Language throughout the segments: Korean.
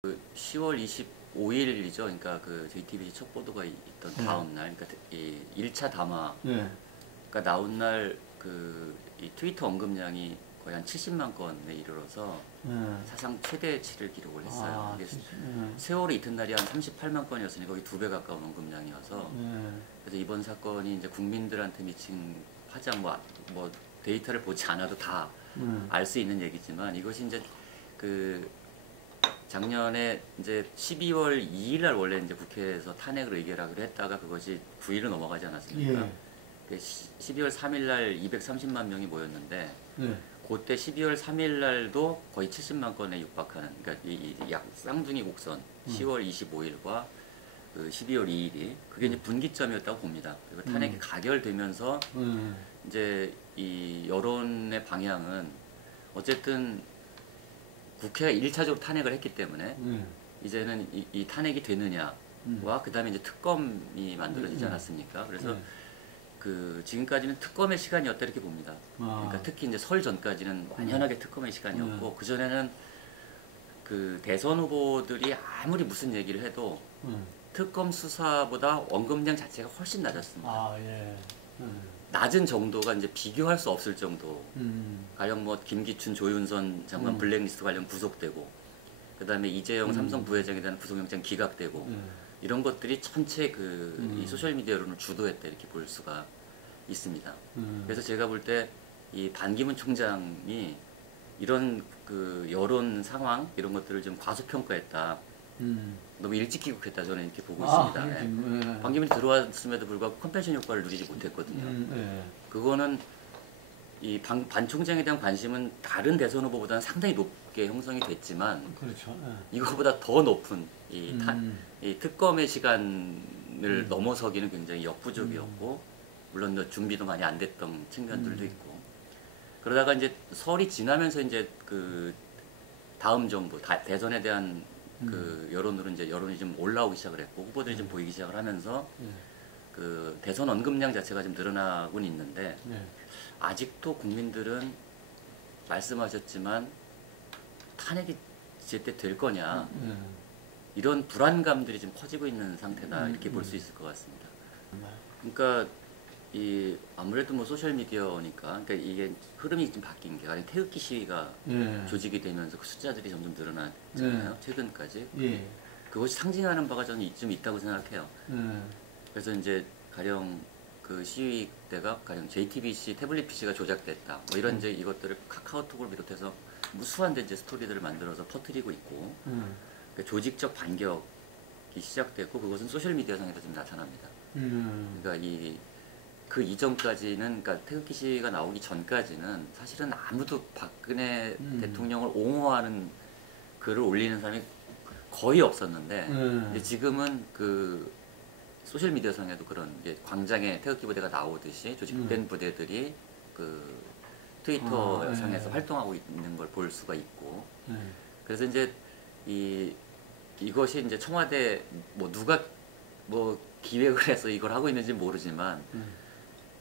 그 10월 25일이죠. 그러니까 그 JTBC 첫 보도가 있던 다음 날, 그러니까 이 1차 담화가 나온 날 이 트위터 언급량이 거의 한 70만 건에 이르러서 사상 최대치를 기록을 했어요. 이게 세월호 이튿날이 한 38만 건이었으니 거의 2배 가까운 언급량이어서 그래서 이번 사건이 이제 국민들한테 미친 파장, 뭐 데이터를 보지 않아도 다 알 수 있는 얘기지만, 이것이 이제 그 작년에 이제 12월 2일 날 원래 이제 국회에서 탄핵을 의결하기로 했다가 그것이 9일로 넘어가지 않았습니까? 예. 12월 3일 날 230만 명이 모였는데, 그때 12월 3일 날도 거의 70만 건에 육박하는, 그러니까 이 약 쌍둥이 곡선 10월 25일과 그 12월 2일이 그게 이제 분기점이었다고 봅니다. 그리고 탄핵이 가결되면서 이제 이 여론의 방향은 어쨌든 국회가 1차적으로 탄핵을 했기 때문에 이제는 이 탄핵이 되느냐와 그 다음에 이제 특검이 만들어지지 않았습니까? 그래서 그 지금까지는 특검의 시간이었다 이렇게 봅니다. 그러니까 특히 이제 설 전까지는 완연하게 특검의 시간이었고, 그 전에는 그 대선 후보들이 아무리 무슨 얘기를 해도 특검 수사보다 언급량 자체가 훨씬 낮았습니다. 낮은 정도가 이제 비교할 수 없을 정도. 가령 뭐 김기춘, 조윤선 장관 블랙리스트 관련 구속되고, 그 다음에 이재용 삼성 부회장에 대한 구속영장 기각되고, 이런 것들이 전체 이 소셜미디어 여론을 주도했다 이렇게 볼 수가 있습니다. 그래서 제가 볼 때 이 반기문 총장이 이런 그 여론 상황 이런 것들을 좀 과소평가했다. 너무 일찍 귀국했다, 저는 이렇게 보고 있습니다. 반기문이 들어왔음에도 불구하고 컨벤션 효과를 누리지 못했거든요. 그거는 이 반 총장에 대한 관심은 다른 대선 후보보다는 상당히 높게 형성이 됐지만, 그렇죠. 이거보다 더 높은 이 특검의 시간을 넘어서기는 굉장히 역부족이었고, 물론 뭐 준비도 많이 안 됐던 측면들도 있고, 그러다가 이제 설이 지나면서 이제 그 다음 정부 대선에 대한 그 여론으로 이제 여론이 좀 올라오기 시작을 했고, 후보들이 좀 보이기 시작을 하면서 그 대선 언급량 자체가 좀 늘어나곤 있는데, 아직도 국민들은 말씀하셨지만 탄핵이 제때 될 거냐, 이런 불안감들이 좀 커지고 있는 상태다 이렇게 볼 수 있을 것 같습니다. 그러니까 이 아무래도 뭐 소셜 미디어니까, 그러니까 이게 흐름이 좀 바뀐 게, 가령 태극기 시위가 조직이 되면서 그 숫자들이 점점 늘어났잖아요. 최근까지. 그것이 상징하는 바가 저는 좀 있다고 생각해요. 그래서 이제 가령 그 시위 때가 가령 JTBC 태블릿 PC가 조작됐다, 뭐 이런 이제 이것들을 카카오톡을 비롯해서 무수한 이제 스토리들을 만들어서 퍼뜨리고 있고, 그러니까 조직적 반격이 시작됐고, 그것은 소셜 미디어 상에도 좀 나타납니다. 그러니까 그 이전까지는, 그러니까 태극기 시위가 나오기 전까지는 사실은 아무도 박근혜 대통령을 옹호하는 글을 올리는 사람이 거의 없었는데, 이제 지금은 그 소셜 미디어 상에도 그런 이제 광장에 태극기 부대가 나오듯이 조직된 부대들이 그 트위터 상에서 활동하고 있는 걸 볼 수가 있고, 그래서 이제 이것이 이제 청와대 뭐 누가 뭐 기획을 해서 이걸 하고 있는지 모르지만,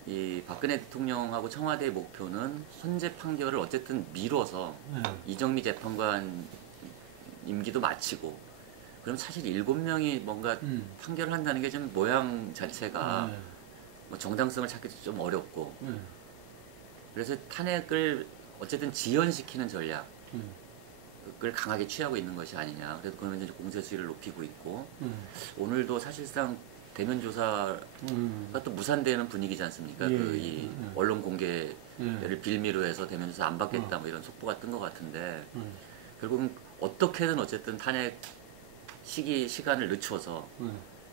이 박근혜 대통령하고 청와대의 목표는 헌재 판결을 어쨌든 미뤄서 이정미 재판관 임기도 마치고, 그럼 사실 7명이 뭔가 판결을 한다는 게 좀 모양 자체가 뭐 정당성을 찾기도 좀 어렵고, 그래서 탄핵을 어쨌든 지연시키는 전략을 강하게 취하고 있는 것이 아니냐. 그래서 그러면 이제 공세수위를 높이고 있고, 오늘도 사실상 대면 조사가 또 무산되는 분위기지 않습니까? 이 언론 공개를 빌미로 해서 대면 조사 안 받겠다 뭐 이런 속보가 뜬 것 같은데, 결국은 어떻게든 어쨌든 탄핵 시간을 늦춰서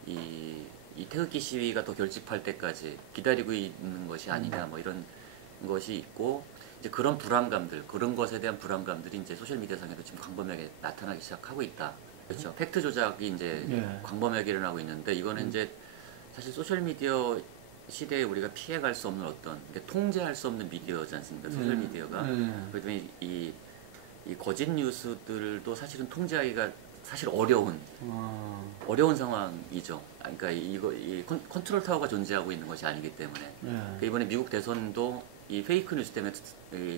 이 태극기 시위가 더 결집할 때까지 기다리고 있는 것이 아니냐, 뭐 이런 것이 있고, 이제 그런 불안감들, 그런 것에 대한 불안감들이 이제 소셜 미디어 상에도 지금 광범위하게 나타나기 시작하고 있다. 그렇죠. 팩트 조작이 이제 광범위하게 일어나고 있는데, 이거는 이제 사실 소셜 미디어 시대에 우리가 피해갈 수 없는 어떤, 그러니까 통제할 수 없는 미디어지 않습니까? 소셜 미디어가. 그렇기 때문에 이 거짓 뉴스들도 사실은 통제하기가 사실 어려운 상황이죠. 그러니까 이 컨트롤 타워가 존재하고 있는 것이 아니기 때문에. 그러니까 이번에 미국 대선도 이 페이크 뉴스 때문에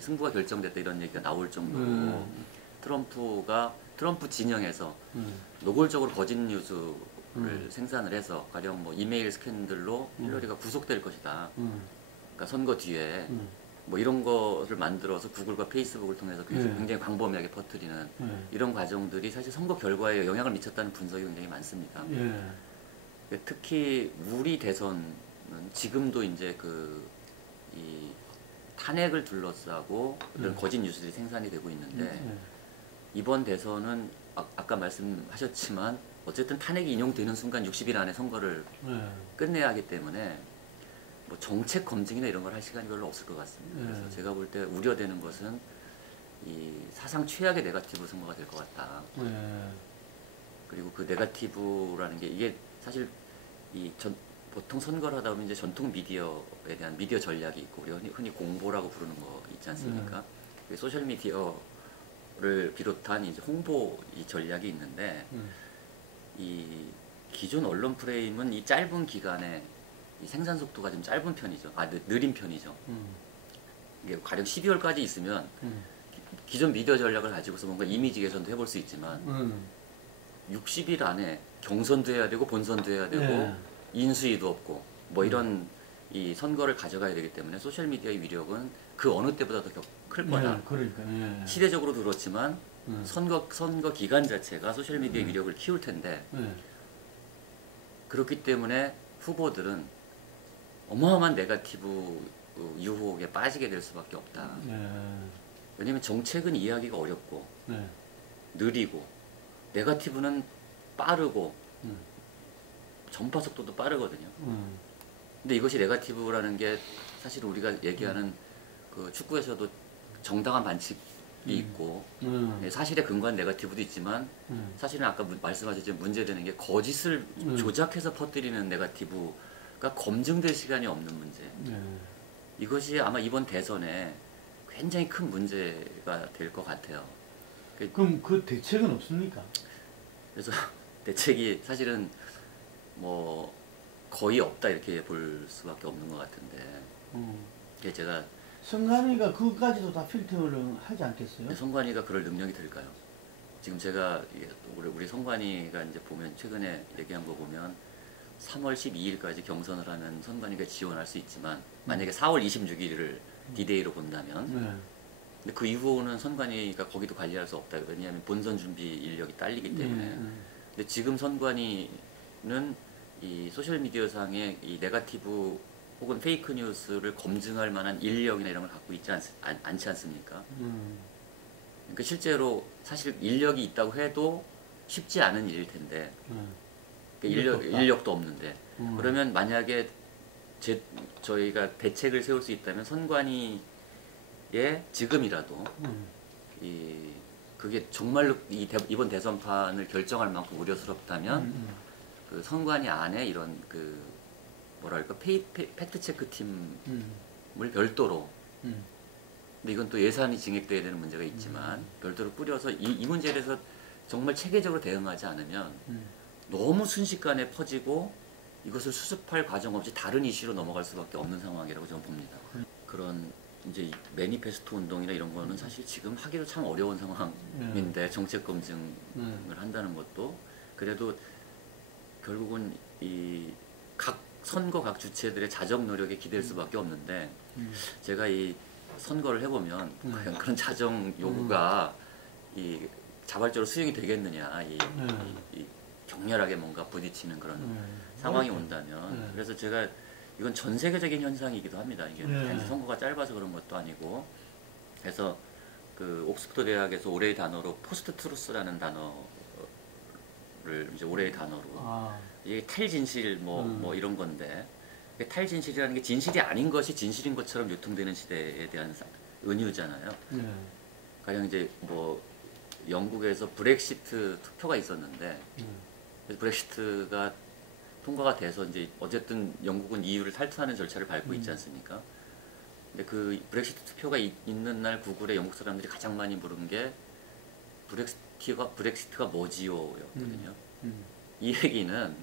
승부가 결정됐다 이런 얘기가 나올 정도로 트럼프 진영에서 노골적으로 거짓 뉴스를 생산을 해서 가령 뭐 이메일 스캔들로 힐러리가 구속될 것이다. 그러니까 선거 뒤에 뭐 이런 거를 만들어서 구글과 페이스북을 통해서 굉장히 광범위하게 퍼뜨리는 이런 과정들이 사실 선거 결과에 영향을 미쳤다는 분석이 굉장히 많습니다. 특히 우리 대선은 지금도 이제 이 탄핵을 둘러싸고 이런 거짓 뉴스들이 생산이 되고 있는데 이번 대선은 아까 말씀하셨지만 어쨌든 탄핵이 인용되는 순간 60일 안에 선거를 끝내야 하기 때문에 뭐 정책 검증이나 이런 걸 할 시간이 별로 없을 것 같습니다. 그래서 제가 볼 때 우려되는 것은 이 사상 최악의 네거티브 선거가 될 것 같다. 그리고 그 네거티브라는 게 이게 사실 보통 선거를 하다 보면 이제 전통 미디어에 대한 미디어 전략이 있고 우리가 흔히 공보라고 부르는 거 있지 않습니까? 소셜 미디어를 비롯한 이제 홍보 이 전략이 있는데 이 기존 언론 프레임은 이 짧은 기간에 이 생산 속도가 좀 짧은 편이죠. 느린 편이죠. 이게 가령 12월까지 있으면 기존 미디어 전략을 가지고서 뭔가 이미지 개선도 해볼 수 있지만 60일 안에 경선도 해야 되고 본선도 해야 되고 인수위도 없고 뭐 이런 이 선거를 가져가야 되기 때문에 소셜 미디어의 위력은 그 어느 때보다도 더 클 거다. 그러니까, 시대적으로도 그렇지만 선거 기간 자체가 소셜 미디어의 위력을 키울 텐데 그렇기 때문에 후보들은 어마어마한 네거티브 유혹에 빠지게 될 수밖에 없다. 왜냐하면 정책은 이해하기가 어렵고 느리고 네거티브는 빠르고 전파 속도도 빠르거든요. 근데 이것이 네거티브라는 게 사실 우리가 얘기하는 그 축구에서도 정당한 반칙이 있고 사실에 근거한 네거티브도 있지만 사실은 아까 말씀하셨지만 문제되는 게 거짓을 조작해서 퍼뜨리는 네거티브가 검증될 시간이 없는 문제. 이것이 아마 이번 대선에 굉장히 큰 문제가 될 것 같아요. 그럼 그 대책은 없습니까? 그래서 대책이 사실은 뭐 거의 없다 이렇게 볼 수밖에 없는 것 같은데 그게 제가 선관위가 그것까지도 다 필터를 하지 않겠어요? 선관위가 그럴 능력이 될까요? 지금 제가 우리 선관위가 이제 보면 최근에 얘기한 거 보면 3월 12일까지 경선을 하면 선관위가 지원할 수 있지만 만약에 4월 26일을 디데이로 본다면 근데 그 이후는 선관위가 거기도 관리할 수 없다. 왜냐하면 본선 준비 인력이 딸리기 때문에. 근데 지금 선관위는 이 소셜미디어 상의 이 네거티브 혹은 페이크 뉴스를 검증할 만한 인력이나 이런 걸 갖고 있지 않지 않습니까? 그러니까 실제로 사실 인력이 있다고 해도 쉽지 않은 일일 텐데 그러니까 인력도 없는데 그러면 만약에 저희가 대책을 세울 수 있다면 선관위에 지금이라도 그게 정말로 이번 대선판을 결정할 만큼 우려스럽다면 그 선관위 안에 이런 뭐랄까 팩트 체크 팀을 별도로 근데 이건 또 예산이 증액돼야 되는 문제가 있지만 별도로 꾸려서 이 문제에 대해서 정말 체계적으로 대응하지 않으면 너무 순식간에 퍼지고 이것을 수습할 과정 없이 다른 이슈로 넘어갈 수밖에 없는 상황이라고 저는 봅니다. 그런 이제 매니페스토 운동이나 이런 거는 사실 지금 하기도 참 어려운 상황인데 정책 검증을 한다는 것도 그래도 결국은 이 선거 각 주체들의 자정 노력에 기댈 수밖에 없는데 제가 이 선거를 해보면 과연 그런 자정 요구가 이 자발적으로 수용이 되겠느냐 이 격렬하게 뭔가 부딪히는 그런 상황이 온다면 그래서 제가 이건 전 세계적인 현상이기도 합니다. 이게 단지 선거가 짧아서 그런 것도 아니고 그래서 그 옥스퍼드 대학에서 올해의 단어로 포스트 트루스라는 단어를 이제 올해의 단어로 이게 탈진실 뭐 이런 건데 탈진실이라는 게 진실이 아닌 것이 진실인 것처럼 유통되는 시대에 대한 은유잖아요. 가령 이제 뭐 영국에서 브렉시트 투표가 있었는데 그래서 브렉시트가 통과가 돼서 이제 어쨌든 영국은 EU를 탈퇴하는 절차를 밟고 있지 않습니까? 근데 그 브렉시트 투표가 있는 날 구글에 영국 사람들이 가장 많이 물은 게 브렉시트가 뭐지요였거든요. 이 얘기는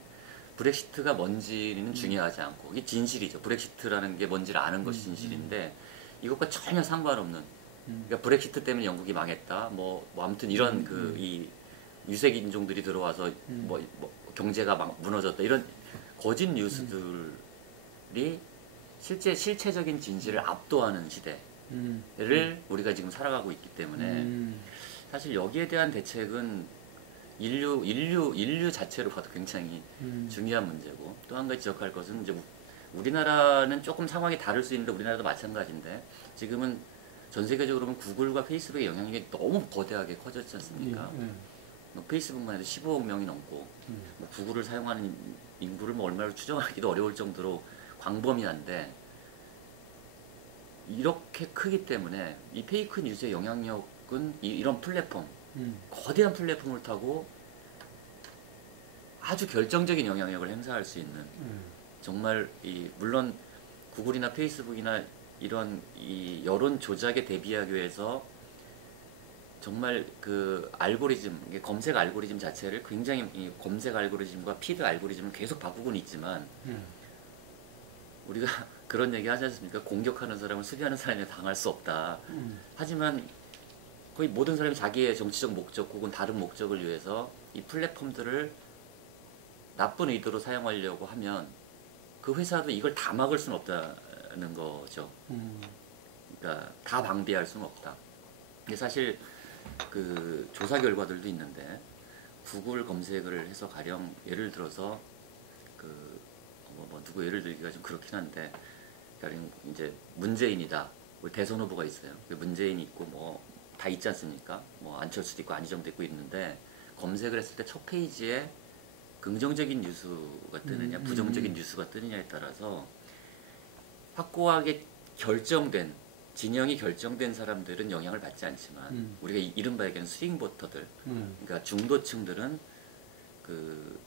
브렉시트가 뭔지는 중요하지 않고 이게 진실이죠. 브렉시트라는 게 뭔지를 아는 것이 진실인데 이것과 전혀 상관없는 그러니까 브렉시트 때문에 영국이 망했다. 뭐 아무튼 이런 그 이 유색 인종들이 들어와서 뭐 경제가 막 무너졌다. 이런 거짓 뉴스들이 실체적인 진실을 압도하는 시대를 우리가 지금 살아가고 있기 때문에 사실 여기에 대한 대책은 인류 자체로 봐도 굉장히 중요한 문제고, 또 한 가지 지적할 것은 이제 우리나라는 조금 상황이 다를 수 있는데 우리나라도 마찬가지인데, 지금은 전 세계적으로 보면 구글과 페이스북의 영향력이 너무 거대하게 커졌지 않습니까? 뭐 페이스북만 해도 15억 명이 넘고, 뭐 구글을 사용하는 인구를 뭐 얼마나 추정하기도 어려울 정도로 광범위한데, 이렇게 크기 때문에 이 페이크 뉴스의 영향력은 이런 플랫폼, 거대한 플랫폼을 타고 아주 결정적인 영향력을 행사할 수 있는, 정말 물론 구글이나 페이스북이나 이런 이 여론 조작에 대비하기 위해서 정말 그 알고리즘, 검색 알고리즘 자체를 굉장히, 이 검색 알고리즘과 피드 알고리즘을 계속 바꾸고는 있지만, 우리가 그런 얘기 하지 않습니까? 공격하는 사람을 수비하는 사람이 당할 수 없다. 하지만 거의 모든 사람이 자기의 정치적 목적 혹은 다른 목적을 위해서 이 플랫폼들을 나쁜 의도로 사용하려고 하면 그 회사도 이걸 다 막을 수는 없다는 거죠. 그러니까 다 방대할 수는 없다. 근데 사실 그 조사 결과들도 있는데, 구글 검색을 해서 가령 예를 들어서 그 뭐 누구 예를 들기가 좀 그렇긴 한데, 가령 이제 문재인이다, 우리 대선 후보가 있어요. 문재인이 있고 뭐 다 있지 않습니까? 뭐 안철수도 있고 안희정도 있고 있는데, 검색을 했을 때 첫 페이지에 긍정적인 뉴스가 뜨느냐 부정적인 뉴스가 뜨느냐에 따라서 확고하게 결정된, 진영이 결정된 사람들은 영향을 받지 않지만, 우리가 이른바 얘기하는 스윙 보터들, 그러니까 중도층들은 그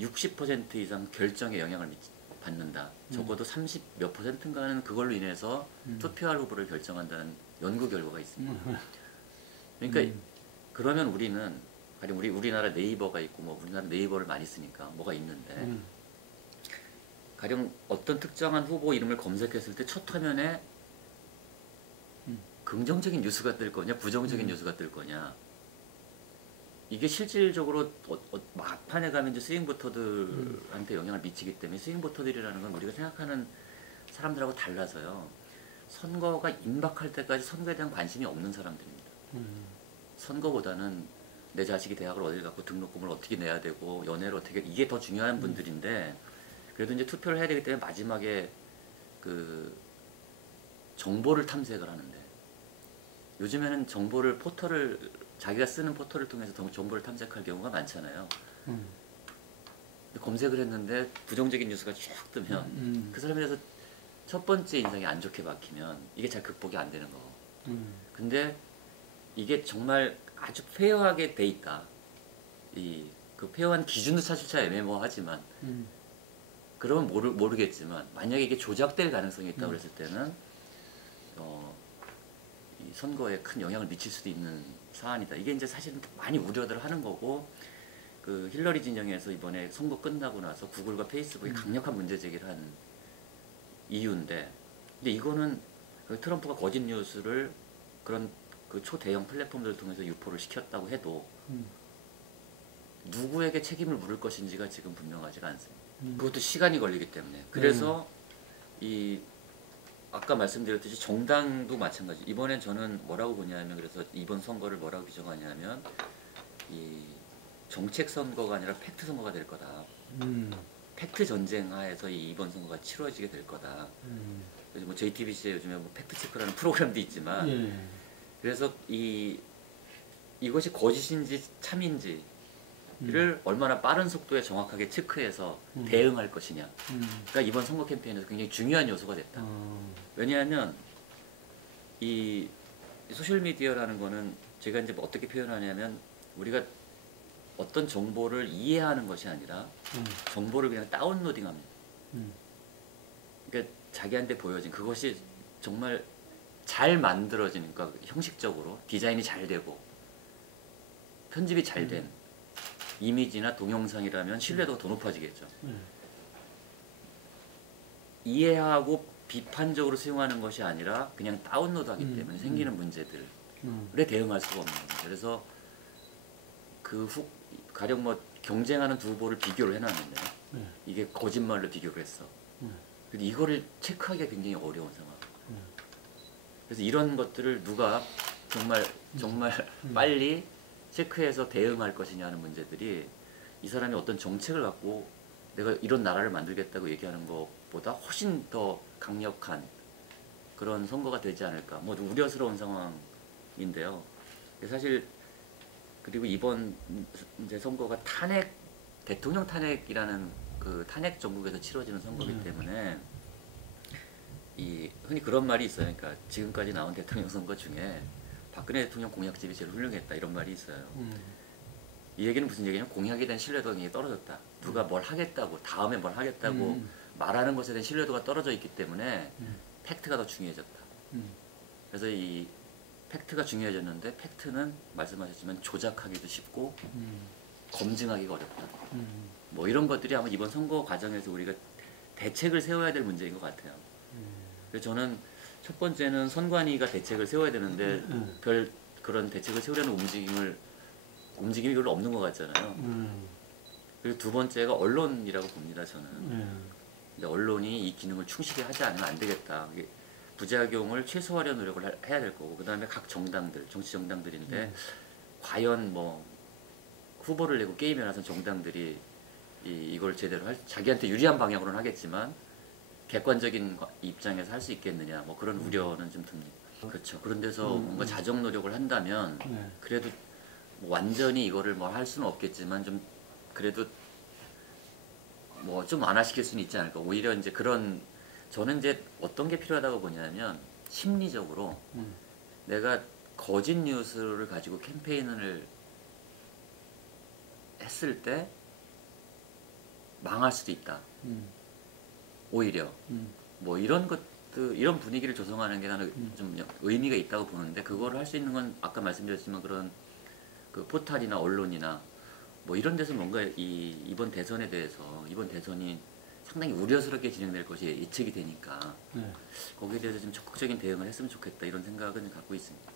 60% 이상 결정에 영향을 받는다. 적어도 30 몇 %인가는 그걸로 인해서 투표할 후보를 결정한다는 연구 결과가 있습니다. 그러니까 그러면 우리는, 가령 우리나라 네이버가 있고, 뭐 우리나라 네이버를 많이 쓰니까 뭐가 있는데, 가령 어떤 특정한 후보 이름을 검색했을 때 첫 화면에 긍정적인 뉴스가 뜰 거냐 부정적인 뉴스가 뜰 거냐, 이게 실질적으로 막판에 가면 이제 스윙보터들한테 영향을 미치기 때문에, 스윙보터들이라는 건 우리가 생각하는 사람들하고 달라서요, 선거가 임박할 때까지 선거에 대한 관심이 없는 사람들입니다. 선거보다는 내 자식이 대학을 어딜 갔고 등록금을 어떻게 내야 되고 연애를 어떻게, 이게 더 중요한 분들인데, 그래도 이제 투표를 해야 되기 때문에 마지막에 그 정보를 탐색을 하는데, 요즘에는 정보를 자기가 쓰는 포털을 통해서 정보를 탐색할 경우가 많잖아요. 검색을 했는데 부정적인 뉴스가 쭉 뜨면 그 사람에 대해서 첫 번째 인상이 안 좋게 박히면 이게 잘 극복이 안 되는 거고. 근데 이게 정말 아주 페어하게 돼 있다. 그 페어한 기준도 사실 참 애매모호하지만, 그러면 모르겠지만, 만약에 이게 조작될 가능성이 있다고 그랬을 때는 이 선거에 큰 영향을 미칠 수도 있는 사안이다. 이게 이제 사실은 많이 우려들 하는 거고, 그 힐러리 진영에서 이번에 선거 끝나고 나서 구글과 페이스북이 강력한 문제 제기를 한 이유인데, 근데 이거는 트럼프가 거짓 뉴스를 그런 그 초대형 플랫폼들을 통해서 유포를 시켰다고 해도 누구에게 책임을 물을 것인지가 지금 분명하지가 않습니다. 그것도 시간이 걸리기 때문에. 그래서 이 아까 말씀드렸듯이 정당도 마찬가지. 이번엔 저는 뭐라고 보냐면, 그래서 이번 선거를 뭐라고 규정하냐면, 이 정책 선거가 아니라 팩트 선거가 될 거다. 팩트 전쟁 하에서 이번 선거가 치러지게 될 거다. 그래서 뭐 JTBC에 요즘에 뭐 팩트 체크라는 프로그램도 있지만, 그래서 이것이 거짓인지 참인지를 얼마나 빠른 속도에 정확하게 체크해서 대응할 것이냐. 그러니까 이번 선거 캠페인에서 굉장히 중요한 요소가 됐다. 왜냐하면 이 소셜미디어라는 거는 제가 이제 뭐 어떻게 표현하냐면, 우리가 어떤 정보를 이해하는 것이 아니라 정보를 그냥 다운로딩합니다. 그러니까 자기한테 보여진 그것이 정말 잘 만들어지니까, 형식적으로 디자인이 잘 되고 편집이 잘 된 이미지나 동영상이라면 신뢰도가 더 높아지겠죠. 이해하고 비판적으로 수용하는 것이 아니라 그냥 다운로드하기 때문에 생기는 문제들에 대응할 수가 없는 겁니다. 그래서 가령 뭐 경쟁하는 두 후보를 비교를 해놨는데 이게 거짓말로 비교를 했어. 근데 이거를 체크하기가 굉장히 어려운 상황. 그래서 이런 것들을 누가 정말 빨리 체크해서 대응할 것이냐 하는 문제들이 이 사람이 어떤 정책을 갖고 내가 이런 나라를 만들겠다고 얘기하는 것보다 훨씬 더 강력한 그런 선거가 되지 않을까. 뭐 우려스러운 상황인데요. 사실 그리고 이번 이제 선거가 대통령 탄핵이라는 그 탄핵 정국에서 치러지는 선거이기 때문에 흔히 그런 말이 있어요. 그러니까 지금까지 나온 대통령 선거 중에 박근혜 대통령 공약집이 제일 훌륭했다 이런 말이 있어요. 이 얘기는 무슨 얘기냐면 공약에 대한 신뢰도가 굉장히 떨어졌다. 누가 뭘 하겠다고 다음에 뭘 하겠다고 말하는 것에 대한 신뢰도가 떨어져 있기 때문에 팩트가 더 중요해졌다. 그래서 이 팩트가 중요해졌는데 팩트는 말씀하셨지만 조작하기도 쉽고 검증하기가 어렵다. 뭐 이런 것들이 아마 이번 선거 과정에서 우리가 대책을 세워야 될 문제인 것 같아요. 그래서 저는 첫 번째는 선관위가 대책을 세워야 되는데 별 그런 대책을 세우려는 움직임이 별로 없는 것 같잖아요. 그리고 두 번째가 언론이라고 봅니다, 저는. 근데 언론이 이 기능을 충실히 하지 않으면 안 되겠다. 부작용을 최소화하려는 노력을 해야 될 거고, 그 다음에 각 정당들, 정치 정당들인데 과연 뭐 후보를 내고 게임에 나선 정당들이 이걸 제대로 자기한테 유리한 방향으로는 하겠지만 객관적인 입장에서 할 수 있겠느냐, 뭐 그런 우려는 좀 듭니다. 그렇죠. 그런 데서 뭔가 자정 노력을 한다면 그래도 뭐 완전히 이거를 뭐 할 수는 없겠지만 좀 그래도 뭐 좀 완화시킬 수는 있지 않을까. 오히려 이제 저는 이제 어떤 게 필요하다고 보냐면 심리적으로 내가 거짓 뉴스를 가지고 캠페인을 했을 때 망할 수도 있다. 오히려 뭐 이런 것들, 이런 분위기를 조성하는 게 나는 좀 의미가 있다고 보는데, 그거를 할 수 있는 건 아까 말씀드렸지만 그런 그 포탈이나 언론이나 뭐 이런 데서 뭔가 이번 대선에 대해서, 이번 대선이 상당히 우려스럽게 진행될 것이 예측이 되니까 거기에 대해서 좀 적극적인 대응을 했으면 좋겠다 이런 생각은 갖고 있습니다.